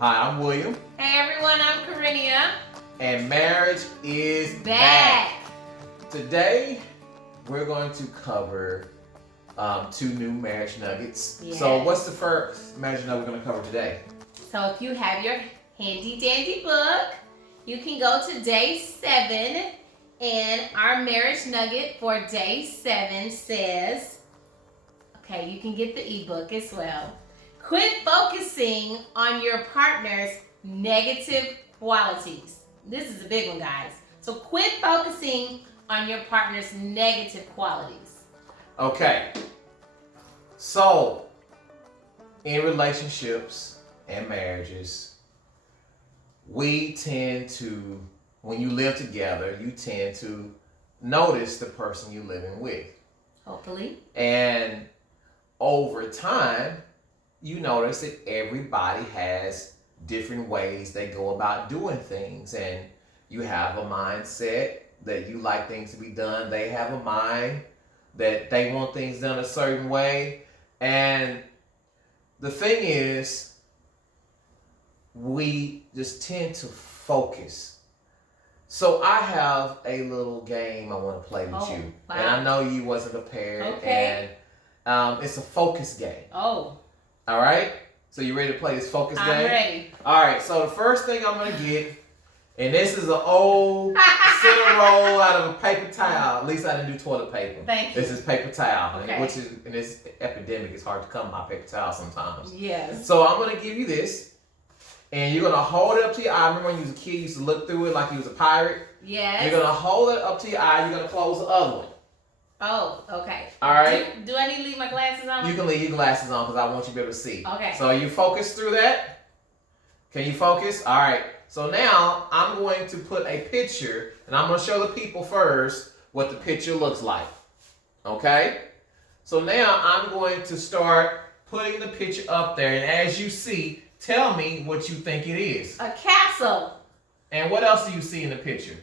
Hi, I'm William. Hey everyone, I'm Carinia. And marriage is Back. Today, we're going to cover two new marriage nuggets. Yes. So what's the first marriage nugget we're going to cover today? So if you have your handy dandy book, you can go to day 7. And our marriage nugget for day 7 says, okay, you can get the ebook as well. Quit focusing on your partner's negative qualities. This is a big one, guys. So quit focusing on your partner's negative qualities. Okay. So, in relationships and marriages, we tend to, when you live together, you tend to notice the person you're living with. Hopefully. And over time, you notice that everybody has different ways they go about doing things. And you have a mindset that you like things to be done. They have a mind that they want things done a certain way. And the thing is, we just tend to focus. So I have a little game I want to play with you. Wow. And I know you wasn't prepared. Okay. And it's a focus game. Oh. All right? So you ready to play this focus game? I'm ready. All right. So the first thing I'm going to get, and this is an old center roll out of a paper towel. At least I didn't do toilet paper. Thank you. This is paper towel, Okay. which is, in this epidemic, it's hard to come by paper towel sometimes. Yes. So I'm going to give you this, and you're going to hold it up to your eye. I remember when you was a kid, you used to look through it like you was a pirate. Yes. You're going to hold it up to your eye. You're going to close the other one. Oh, okay. All right. Do I need to leave my glasses on? You can leave your glasses on because I want you to be able to see. Okay. So you focus through that? Can you focus? All right. So now I'm going to put a picture, and I'm going to show the people first what the picture looks like. Okay? So now I'm going to start putting the picture up there, and as you see, tell me what you think it is. A castle. And what else do you see in the picture?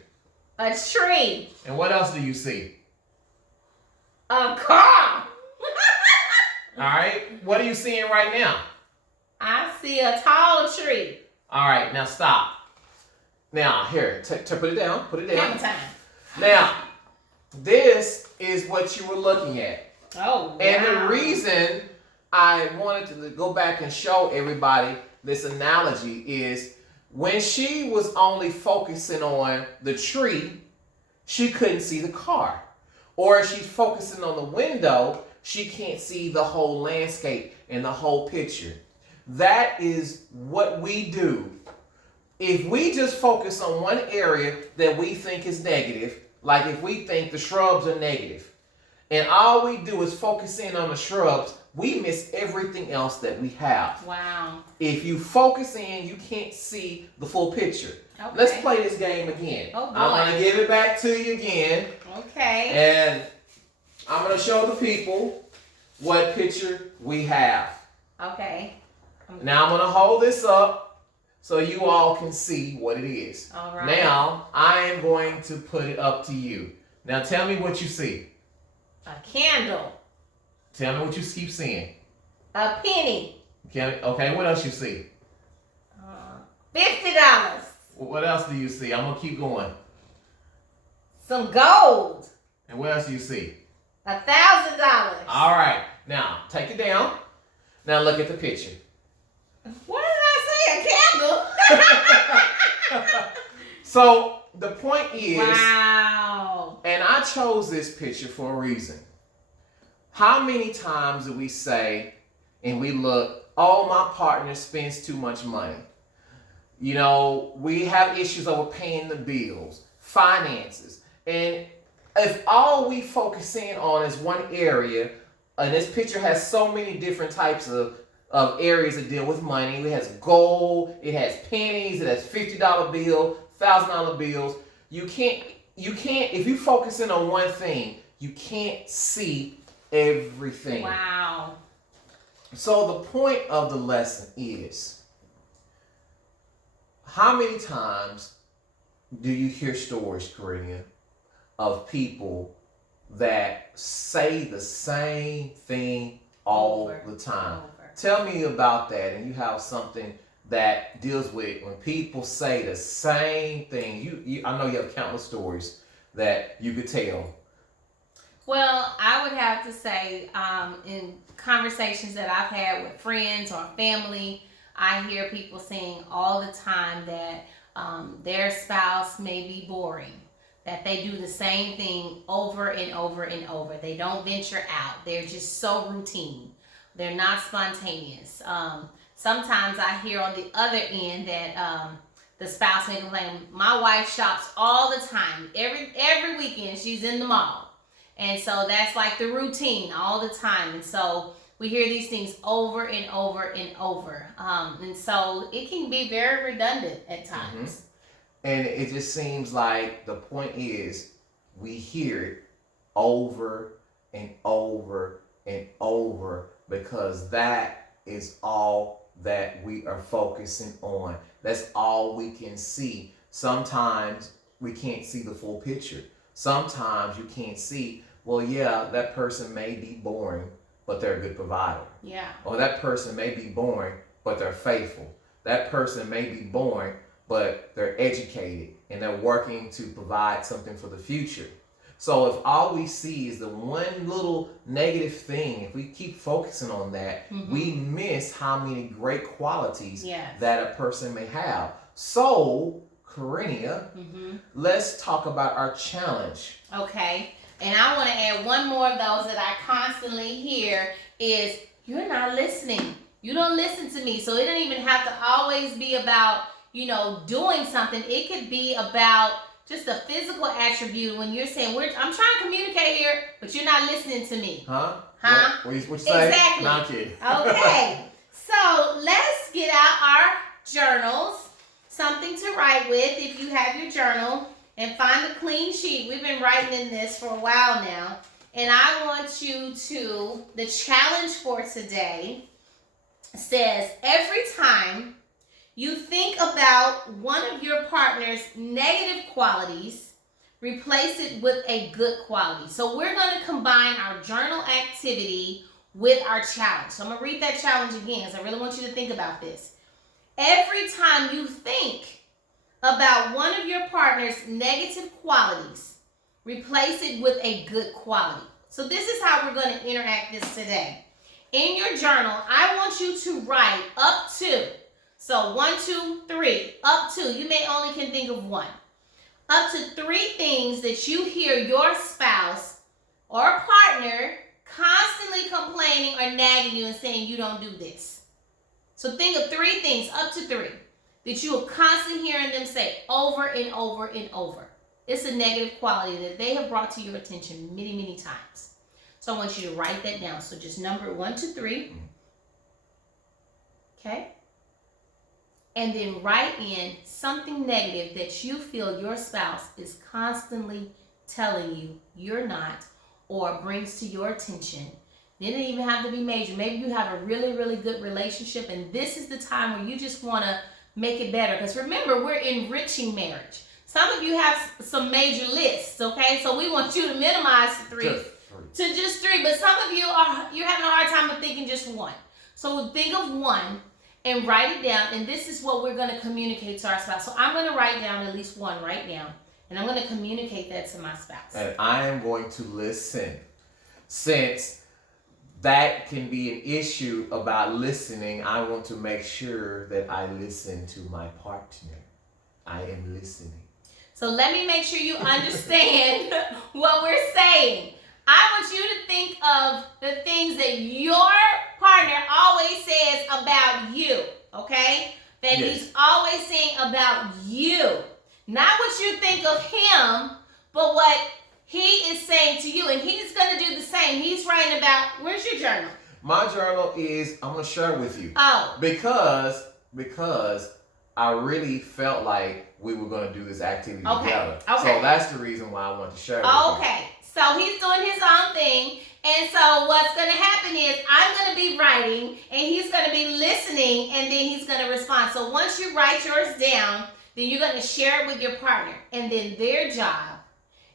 A tree. And what else do you see? A car. All right. What are you seeing right now? I see a tall tree. All right. Now stop. Now here, put it down. Put it down. Hammer time. Now, this is what you were looking at. Oh, wow. And the reason I wanted to go back and show everybody this analogy is when she was only focusing on the tree, she couldn't see the car. Or if she's focusing on the window, she can't see the whole landscape and the whole picture. That is what we do. If we just focus on one area that we think is negative, like if we think the shrubs are negative, and all we do is focus in on the shrubs, we miss everything else that we have. Wow. If you focus in, you can't see the full picture. Okay. Let's play this game again. Oh, boy. I'm going to give it back to you again. Okay. And I'm going to show the people what picture we have. Okay. Now I'm going to hold this up so you all can see what it is. All right. Now I am going to put it up to you. Now tell me what you see. A candle. Tell me what you keep seeing. A penny. Okay, what else you see? $50. What else do you see? I'm going to keep going. Some gold. And what else do you see? $1,000. All right. Now, take it down. Now look at the picture. What did I say? A candle? So, the point is, Wow. and I chose this picture for a reason. How many times do we say, and we look, oh, my partner spends too much money. You know, we have issues over paying the bills, finances. And if all we focus in on is one area, and this picture has so many different types of areas that deal with money. It has gold, it has pennies, it has $50 bill, $1,000 bills. You can't, if you focus in on one thing, you can't see everything. Wow. So the point of the lesson is, how many times do you hear stories, Carinia, of people that say the same thing all the time? Tell me about that, and you have something that deals with when people say the same thing. I know you have countless stories that you could tell. Well, I would have to say, in conversations that I've had with friends or family, I hear people saying all the time that their spouse may be boring, that they do the same thing over and over and over. They don't venture out. They're just so routine. They're not spontaneous. Sometimes I hear on the other end that the spouse may complain, my wife shops all the time. Every weekend she's in the mall. And so that's like the routine all the time. And so we hear these things over and over and over. And so it can be very redundant at times. Mm-hmm. And it just seems like the point is we hear it over and over and over because that is all that we are focusing on. That's all we can see. Sometimes we can't see the full picture. Sometimes you can't see, well, yeah, that person may be boring, but they're a good provider. Yeah. Or that person may be boring, but they're faithful. That person may be boring, but they're educated and they're working to provide something for the future. So if all we see is the one little negative thing, if we keep focusing on that, we miss how many great qualities that a person may have. So, Carinia, let's talk about our challenge. Okay. And I want to add one more of those that I constantly hear is, you're not listening. You don't listen to me. So it doesn't even have to always be about, doing something. It could be about just a physical attribute when you're saying, I'm trying to communicate here, but you're not listening to me. Huh? What you say? Exactly. No, I'm kidding. Okay. So let's get out our journals, something to write with if you have your journal, and find a clean sheet. We've been writing in this for a while now. And I want you to, the challenge for today says, every time you think about one of your partner's negative qualities, replace it with a good quality. So we're going to combine our journal activity with our challenge. So I'm going to read that challenge again because I really want you to think about this. Every time you think about one of your partner's negative qualities, replace it with a good quality. So this is how we're going to interact this today. In your journal, I want you to write up to. So 1, 2, 3, up to. You may only can think of one. Up to 3 things that you hear your spouse or partner constantly complaining or nagging you and saying you don't do this. So think of 3 things, up to 3, that you are constantly hearing them say over and over and over. It's a negative quality that they have brought to your attention many, many times. So I want you to write that down. So just number 1, 2, 3. Okay? And then write in something negative that you feel your spouse is constantly telling you you're not, or brings to your attention. It didn't even have to be major. Maybe you have a really, really good relationship, and this is the time where you just want to make it better. Because remember, we're enriching marriage. Some of you have some major lists, okay? So we want you to minimize the 3 to just 3. But some of you're having a hard time of thinking just 1. So think of 1 and write it down. And this is what we're going to communicate to our spouse. So I'm going to write down at least 1 right now. And I'm going to communicate that to my spouse. And I am going to listen. Since that can be an issue about listening, I want to make sure that I listen to my partner. I am listening. So let me make sure you understand what we're saying. I want you to think of the things that your partner always says about you, okay? That he's always saying about you. Not what you think of him, but what he is saying to you. And he's going to do the same. He's writing about, where's your journal? My journal is, I'm going to share with you. Oh. Because I really felt like we were going to do this activity together. Okay. So that's the reason why I want to share it with you. Okay. So he's doing his own thing. And so what's going to happen is I'm going to be writing and he's going to be listening and then he's going to respond. So once you write yours down, then you're going to share it with your partner. And then their job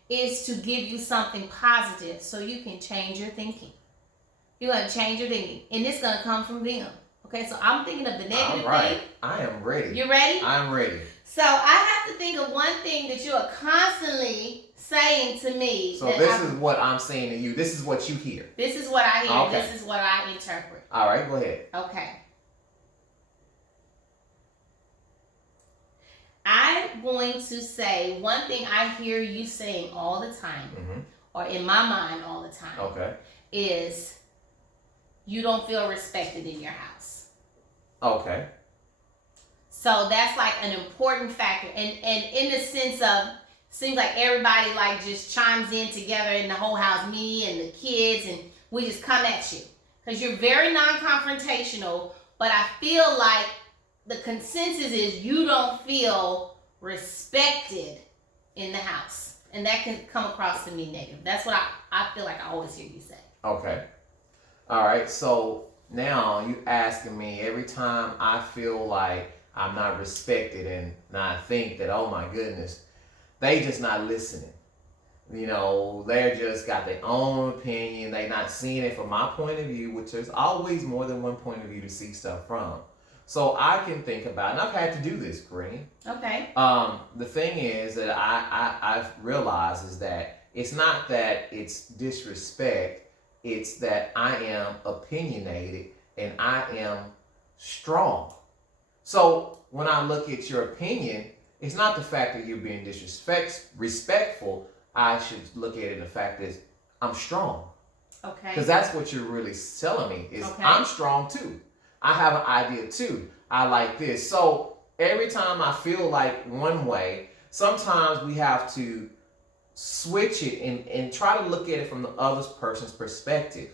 is to give you something positive so you can change your thinking. You're going to change your thinking. And it's going to come from them. Okay, so I'm thinking of the negative All right. thing. I am ready. You ready? I'm ready. So I have to think of one thing that you are constantly saying to me. So this is what I'm saying to you. This is what you hear. This is what I hear. Okay. This is what I interpret. All right, go ahead. Okay. I'm going to say one thing I hear you saying all the time, or in my mind all the time, is you don't feel respected in your house. Okay. So that's like an important factor. And in the sense of, seems like everybody like just chimes in together in the whole house, me and the kids, and we just come at you. Because you're very non-confrontational, but I feel like the consensus is you don't feel respected in the house. And that can come across to me negative. That's what I feel like I always hear you say. Okay. All right. So now you asking me every time I feel like I'm not respected and I think that, oh my goodness, they just not listening. You know, they're just got their own opinion. They not seeing it from my point of view, which there's always more than one point of view to see stuff from. So I can think about, and I've had to do this, Carinia. Okay. The thing is that I've realized is that it's not that it's disrespect, it's that I am opinionated and I am strong. So when I look at your opinion, it's not the fact that you're being respectful. I should look at it the fact is I'm strong. Okay. Because that's what you're really telling me is I'm strong too. I have an idea too. I like this. So every time I feel like one way, sometimes we have to switch it and try to look at it from the other person's perspective.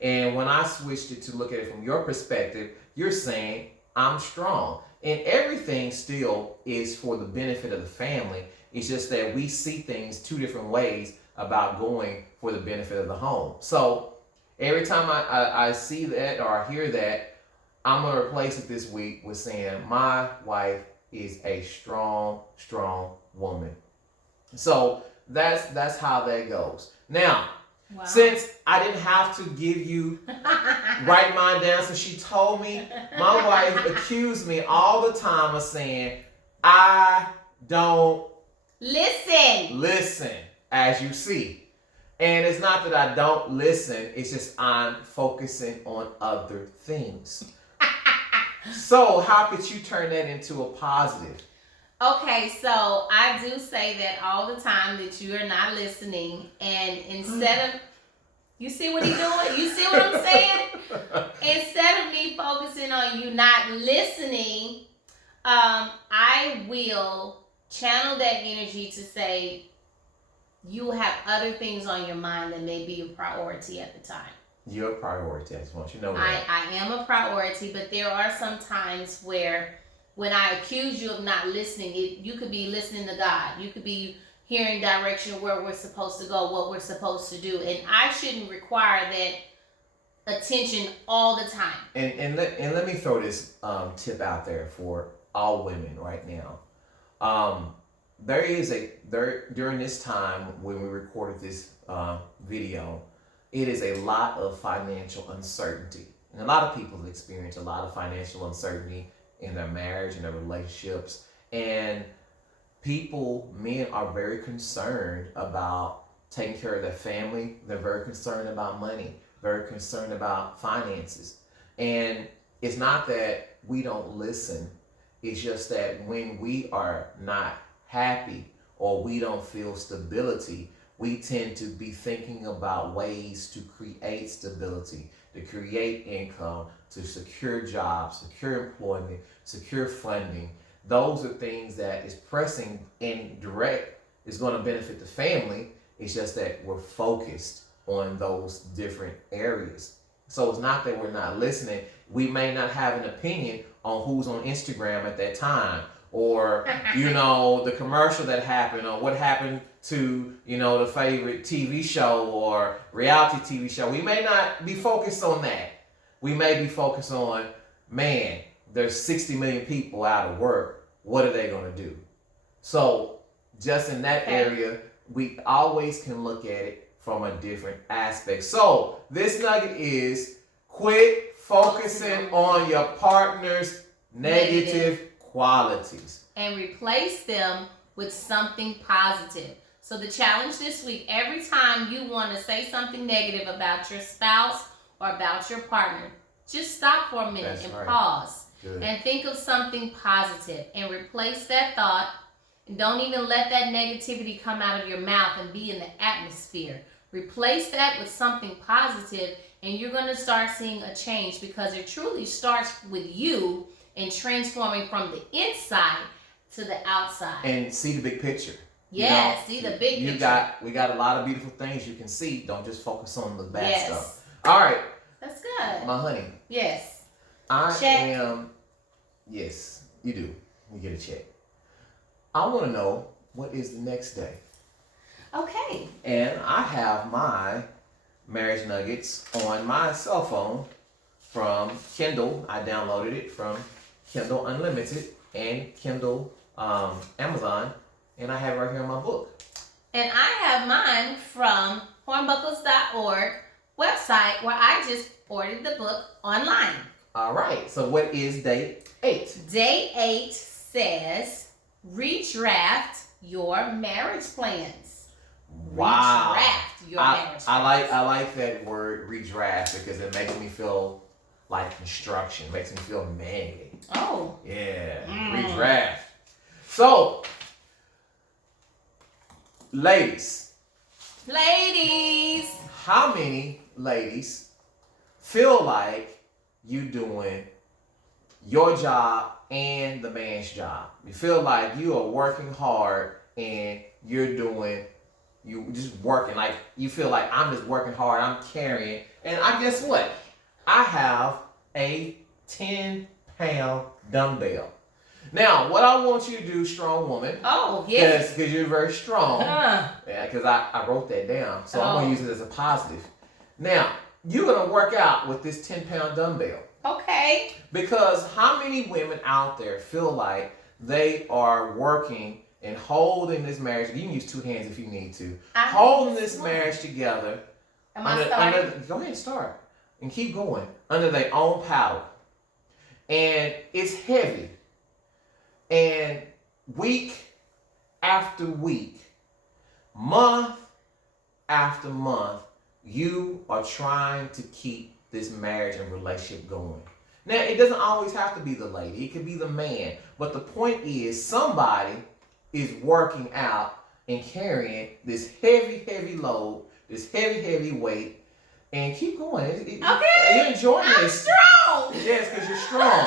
And when I switched it to look at it from your perspective, you're saying I'm strong. And everything still is for the benefit of the family. It's just that we see things two different ways about going for the benefit of the home. So every time I see that or I hear that, I'm going to replace it this week with saying my wife is a strong, strong woman. So that's how that goes. Now, since I didn't have to give you write mine down, so she told me, my wife accused me all the time of saying, I don't listen, as you see. And it's not that I don't listen, it's just I'm focusing on other things. So how could you turn that into a positive? Okay, so I do say that all the time that you are not listening, and instead of, you see what he's doing? You see what I'm saying? Instead of me focusing on you not listening, I will channel that energy to say you have other things on your mind that may be a priority at the time. You're a priority. I just want you to know that. I am a priority, but there are some times where when I accuse you of not listening, you could be listening to God. You could be hearing direction of where we're supposed to go, what we're supposed to do. And I shouldn't require that attention all the time. And let me throw this tip out there for all women right now. During this time when we recorded this video, it is a lot of financial uncertainty. And a lot of people experience a lot of financial uncertainty in their marriage and their relationships. And men are very concerned about taking care of their family. They're very concerned about money, very concerned about finances. And it's not that we don't listen. It's just that when we are not happy or we don't feel stability, we tend to be thinking about ways to create stability, to create income, to secure jobs, secure employment, secure funding. Those are things that is pressing and direct is going to benefit the family. It's just that we're focused on those different areas. So it's not that we're not listening. We may not have an opinion on who's on Instagram at that time, or, the commercial that happened, or what happened to, the favorite TV show or reality TV show. We may not be focused on that. We may be focused on, man, there's 60 million people out of work. What are they going to do? So just in that area, we always can look at it from a different aspect. So this nugget is quit focusing on your partner's negative qualities. And replace them with something positive. So the challenge this week, every time you want to say something negative about your spouse or about your partner, just stop for a minute and pause. Good. And think of something positive and replace that thought. And don't even let that negativity come out of your mouth and be in the atmosphere. Replace that with something positive, and you're going to start seeing a change, because it truly starts with you and transforming from the inside to the outside. And see the big picture. Yes, see the big picture. We got a lot of beautiful things you can see. Don't just focus on the bad Yes. stuff. All right. That's good. My honey. Yes. Check. Yes, you do. You get a check. I want to know, what is the next day? Okay. And I have my marriage nuggets on my cell phone from Kindle. I downloaded it from Kindle Unlimited and Kindle Amazon, and I have it right here in my book. And I have mine from hornbuckles.org website, where I just ordered the book online. All right. So what is day 8? Day 8 says, redraft your marriage plans. Wow. Redraft your marriage plans. I like that word, redraft, because it makes me feel like construction. It makes me feel manly. Oh. Yeah. Redraft. So, ladies. How many ladies feel like you doing your job and the man's job? You feel like you are working hard and you just working, like you feel like I'm just working hard, I'm carrying, and I guess what? I have a 10-pound dumbbell. Now, what I want you to do, strong woman. Oh, yes. Because you're very strong. Yeah, because I wrote that down. So I'm going to use it as a positive. Now, you're going to work out with this 10-pound dumbbell. Okay. Because how many women out there feel like they are working and holding this marriage? You can use 2 hands if you need to. Holding this marriage together. Am I starting? Go ahead and start. And keep going. Under their own power. And it's heavy. And week after week, month after month, you are trying to keep this marriage and relationship going. Now, it doesn't always have to be the lady. It could be the man. But the point is, somebody is working out and carrying this heavy, heavy load, this heavy, heavy weight, and keep going. Okay. You're enjoying this. I'm strong. Yes, because you're strong.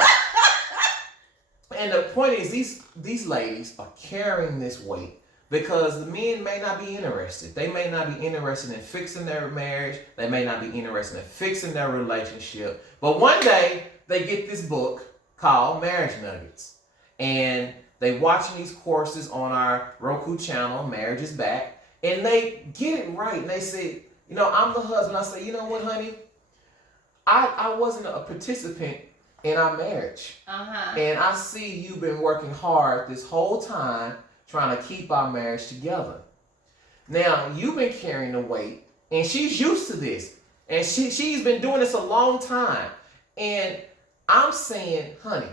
And the point is, these ladies are carrying this weight because the men may not be interested. They may not be interested in fixing their marriage. They may not be interested in fixing their relationship. But one day, they get this book called Marriage Nuggets. And they watching these courses on our Roku channel, Marriage is Back. And they get it right. And they say, I'm the husband. I say, you know what, honey? I wasn't a participant in our marriage. And I see you've been working hard this whole time trying to keep our marriage together. Now, you've been carrying the weight, and she's used to this. And she's been doing this a long time. And I'm saying, honey,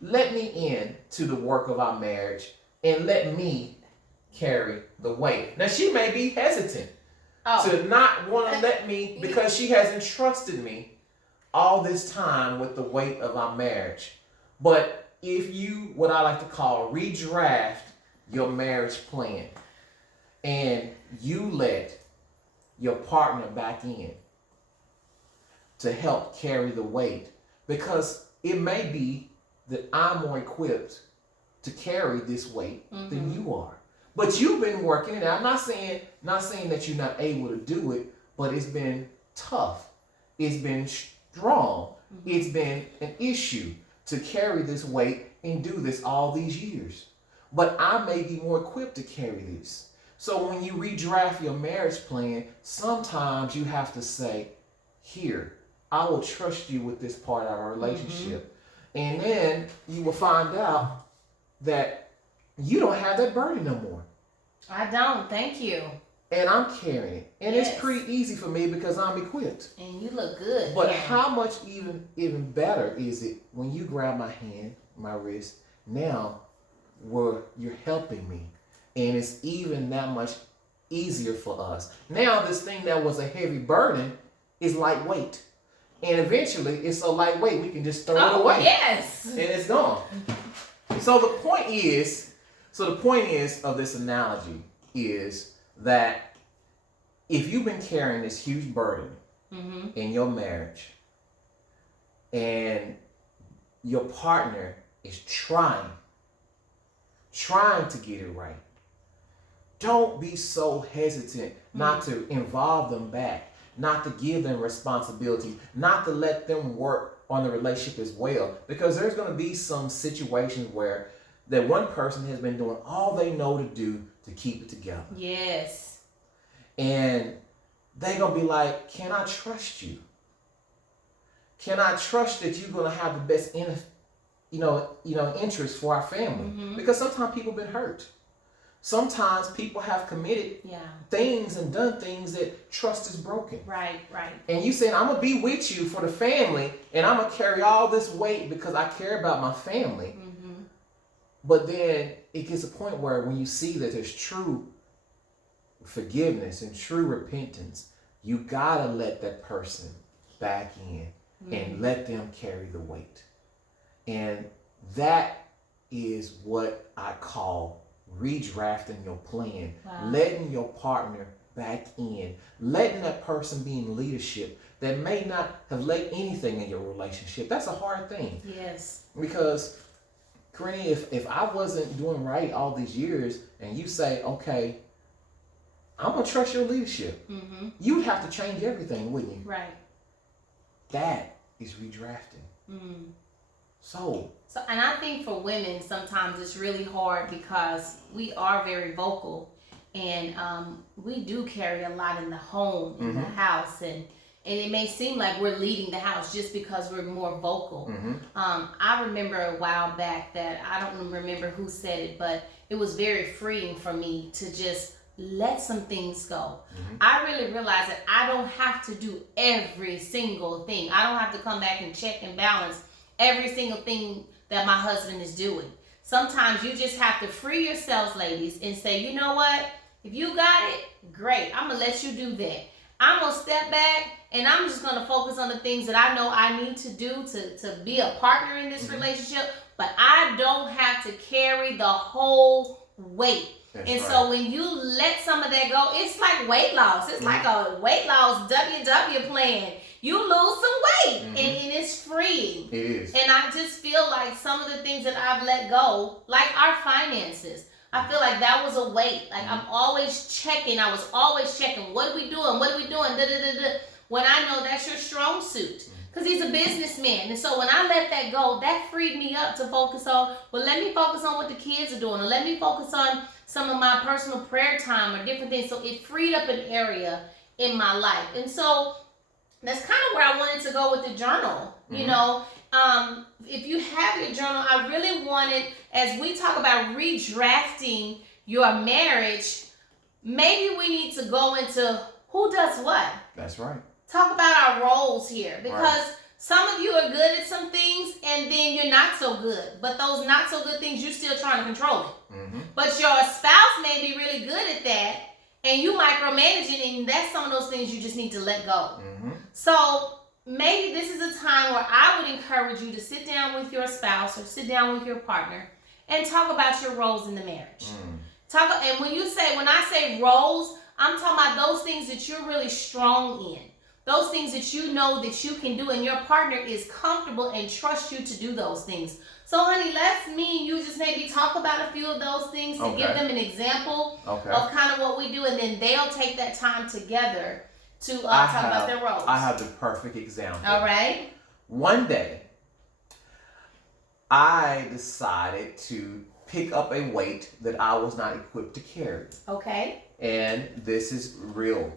let me in to the work of our marriage and let me carry the weight. Now, she may be hesitant to not want to let me, because she has entrusted me all this time with the weight of our marriage. But if you, what I like to call, redraft your marriage plan, and you let your partner back in to help carry the weight, because it may be that I'm more equipped to carry this weight than you are. But you've been working it out. I'm not saying that you're not able to do it, but it's been tough. It's been strong. It's been an issue to carry this weight and do this all these years. But I may be more equipped to carry this. So when you redraft your marriage plan, sometimes you have to say, here, I will trust you with this part of our relationship. And then you will find out that you don't have that burden no more. I don't. Thank you. and I'm carrying it. And Yes. it's pretty easy for me because I'm equipped. And you look good. But yeah. how much even better is it when you grab my hand, my wrist, now where you're helping me. And it's even that much easier for us. Now this thing that was a heavy burden is lightweight. And eventually it's so lightweight we can just throw it away. Yes. And it's gone. So the point is of this analogy is that if you've been carrying this huge burden in your marriage and your partner is trying to get it right, don't be so hesitant not to involve them back, not to give them responsibility, not to let them work on the relationship as well. Because there's going to be some situations where that one person has been doing all they know to do to keep it together. Yes. And they're going to be like, can I trust you? Can I trust that you're going to have the best interest for our family? Because sometimes people have been hurt. Sometimes people have committed things and done things that trust is broken. Right. And you saying, I'm going to be with you for the family and I'm going to carry all this weight because I care about my family. But then it gets a point where when you see that there's true forgiveness and true repentance, you got to let that person back in and let them carry the weight. And that is what I call redrafting your plan, letting your partner back in, letting that person be in leadership that may not have led anything in your relationship. That's a hard thing. Yes. Because, Carinia, if I wasn't doing right all these years and you say, okay, I'm going to trust your leadership, you'd have to change everything, wouldn't you? Right. That is redrafting. So, and I think for women, sometimes it's really hard because we are very vocal and we do carry a lot in the home, in the house, and it may seem like we're leading the house just because we're more vocal. I remember a while back that I don't remember who said it, but it was very freeing for me to just let some things go. I really realized that I don't have to do every single thing. I don't have to come back and check and balance every single thing that my husband is doing. Sometimes you just have to free yourselves, ladies, and say, you know what? If you got it, great. I'm going to let you do that. I'm going to step back and I'm just going to focus on the things that I know I need to do to be a partner in this relationship, but I don't have to carry the whole weight. So when you let some of that go, it's like weight loss. It's like a weight loss WW plan. You lose some weight and it's free. It is. And I just feel like some of the things that I've let go, like our finances, I feel like that was a weight. Like I'm always checking. I was always checking. What are we doing? What are we doing? When I know that's your strong suit. Because he's a businessman. And so when I let that go, that freed me up to focus on, well, let me focus on what the kids are doing. Or let me focus on some of my personal prayer time or different things. So it freed up an area in my life. And so that's kind of where I wanted to go with the journal. You know, if you have your journal, I really wanted, as we talk about redrafting your marriage, maybe we need to go into who does what. That's right. Talk about our roles here, because some of you are good at some things and then you're not so good. But those not so good things, you're still trying to control it. But your spouse may be really good at that and you micromanage it, and that's some of those things you just need to let go. So maybe this is a time where I would encourage you to sit down with your spouse or sit down with your partner and talk about your roles in the marriage. And when I say roles, I'm talking about those things that you're really strong in. Those things that you know that you can do and your partner is comfortable and trusts you to do those things. So, honey, let's me and you just maybe talk about a few of those things to give them an example of kind of what we do, and then they'll take that time together to talk about their roles. I have the perfect example. All right. One day, I decided to pick up a weight that I was not equipped to carry. Okay. And this is real.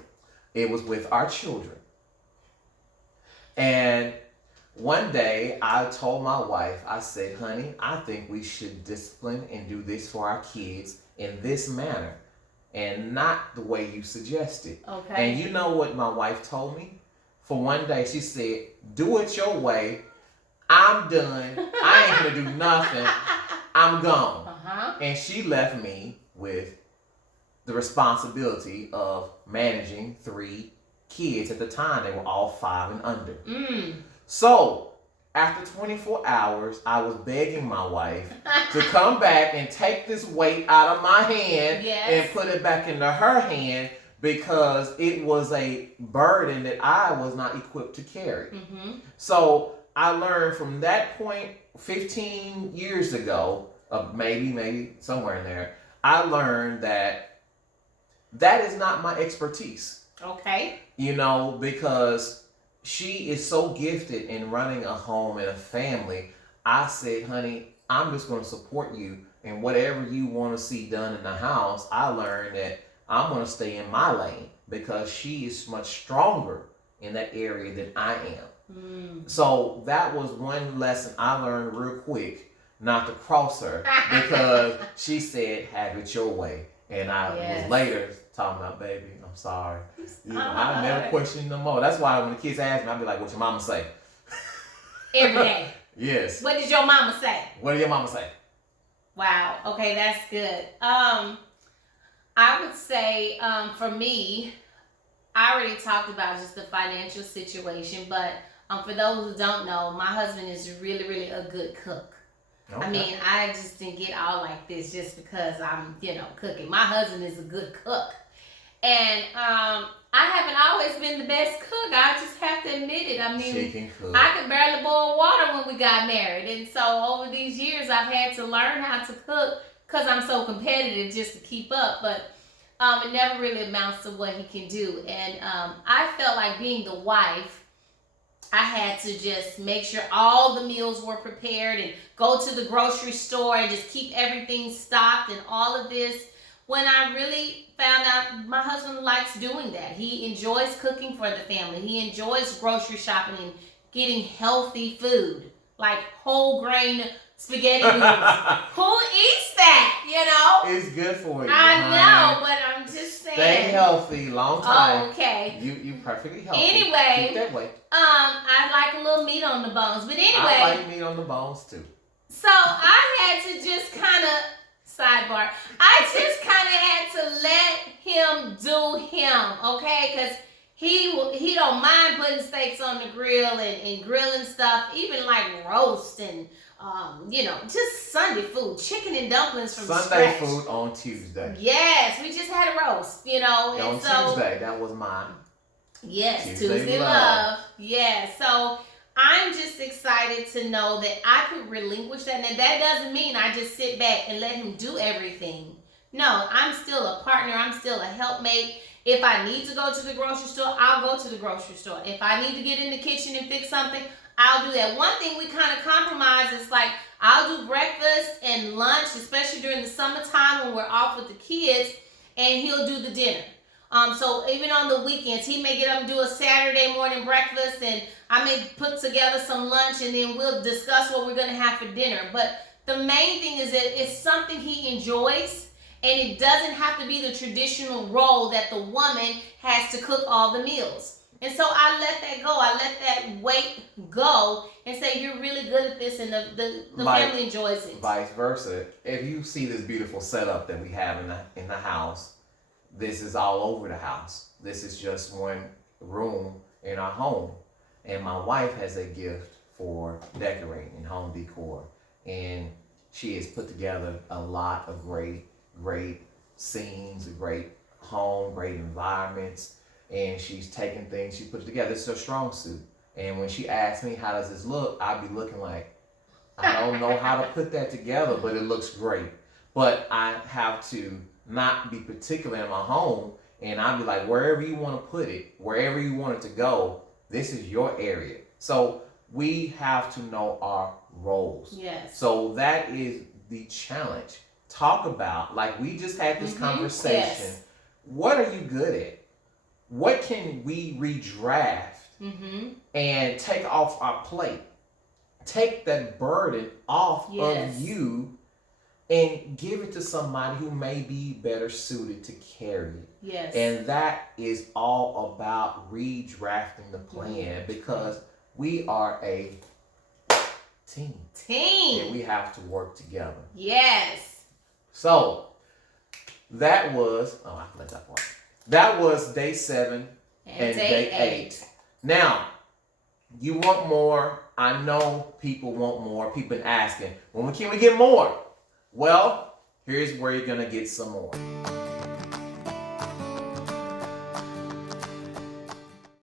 It was with our children. And one day I told my wife, I said, honey, I think we should discipline and do this for our kids in this manner. and not the way you suggested. Okay. And you know what my wife told me? For one day, she said, do it your way. I'm done. I ain't gonna do nothing. I'm gone. And she left me with the responsibility of managing 3 kids. At the time, they were all 5 and under. So after 24 hours, I was begging my wife to come back and take this weight out of my hand and put it back into her hand, because it was a burden that I was not equipped to carry. So I learned from that point 15 years ago, maybe somewhere in there, I learned that is not my expertise. Okay. You know, because she is so gifted in running a home and a family. I said, honey, I'm just going to support you in whatever you want to see done in the house. I learned that I'm going to stay in my lane because she is much stronger in that area than I am. So that was one lesson I learned real quick, not to cross her, because she said, have it your way. And I was later talking about, baby, I'm sorry. You know, I never question no more. That's why when the kids ask me, I'll be like, what your mama say? Every day. Yes. What did your mama say? What did your mama say? Wow. Okay, that's good. I would say for me, I already talked about just the financial situation, but for those who don't know, my husband is really, really a good cook. Okay. I mean, I just didn't get all like this just because I'm, cooking. My husband is a good cook. And I haven't always been the best cook. I just have to admit it. I mean, she can cook. I could barely boil water when we got married. And so over these years, I've had to learn how to cook because I'm so competitive just to keep up. But it never really amounts to what he can do. And I felt like being the wife, I had to just make sure all the meals were prepared and go to the grocery store and just keep everything stocked and all of this. When I really found out my husband likes doing that. He enjoys cooking for the family. He enjoys grocery shopping and getting healthy food, like whole grain spaghetti noodles. Who eats that, It's good for you. I know, but I'm just saying. Stay healthy, long time. Oh, okay. You perfectly healthy. Anyway, keep that way. I like a little meat on the bones, but anyway. I like meat on the bones too. So I had to just kind of sidebar. I just kind of had to let him do him, okay? Because he don't mind putting steaks on the grill and grilling stuff, even like roast and just Sunday food, chicken and dumplings from Sunday scratch. food on Tuesday. Yes, we just had a roast, On Tuesday, that was mine. Yes, Tuesday love. Yeah, so I'm just excited to know that I could relinquish that. And that doesn't mean I just sit back and let him do everything. No, I'm still a partner. I'm still a helpmate. If I need to go to the grocery store, I'll go to the grocery store. If I need to get in the kitchen and fix something, I'll do that. One thing we kind of compromise is like I'll do breakfast and lunch, especially during the summertime when we're off with the kids, and he'll do the dinner. So even on the weekends, he may get up and do a Saturday morning breakfast, and I may put together some lunch, and then we'll discuss what we're going to have for dinner. But the main thing is that it's something he enjoys, and it doesn't have to be the traditional role that the woman has to cook all the meals. And so I let that go. I let that weight go and say, you're really good at this, and the family enjoys it. Vice versa. If you see this beautiful setup that we have in the house, this is all over the house. This is just one room in our home. And my wife has a gift for decorating home decor. And she has put together a lot of great scenes, a great home, great environments. And she's taken things, she put together. It's her strong suit. And when she asks me, how does this look? I'll be looking like, I don't know how to put that together, but it looks great. But I have to not be particular in my home, and I'll be like, wherever you want to put it, wherever you want it to go, this is your area. So we have to know our roles. Yes. So that is the challenge. Talk about, like we just had this conversation. Yes. What are you good at? What can we redraft and take off our plate? Take that burden off of you and give it to somebody who may be better suited to carry it. Yes. And that is all about redrafting the plan because we are a team. And we have to work together. Yes. So that was, I forgot that part. That was day 7 and day 8. Now, you want more. I know people want more. People been asking, when can we get more? Well, here's where you're going to get some more.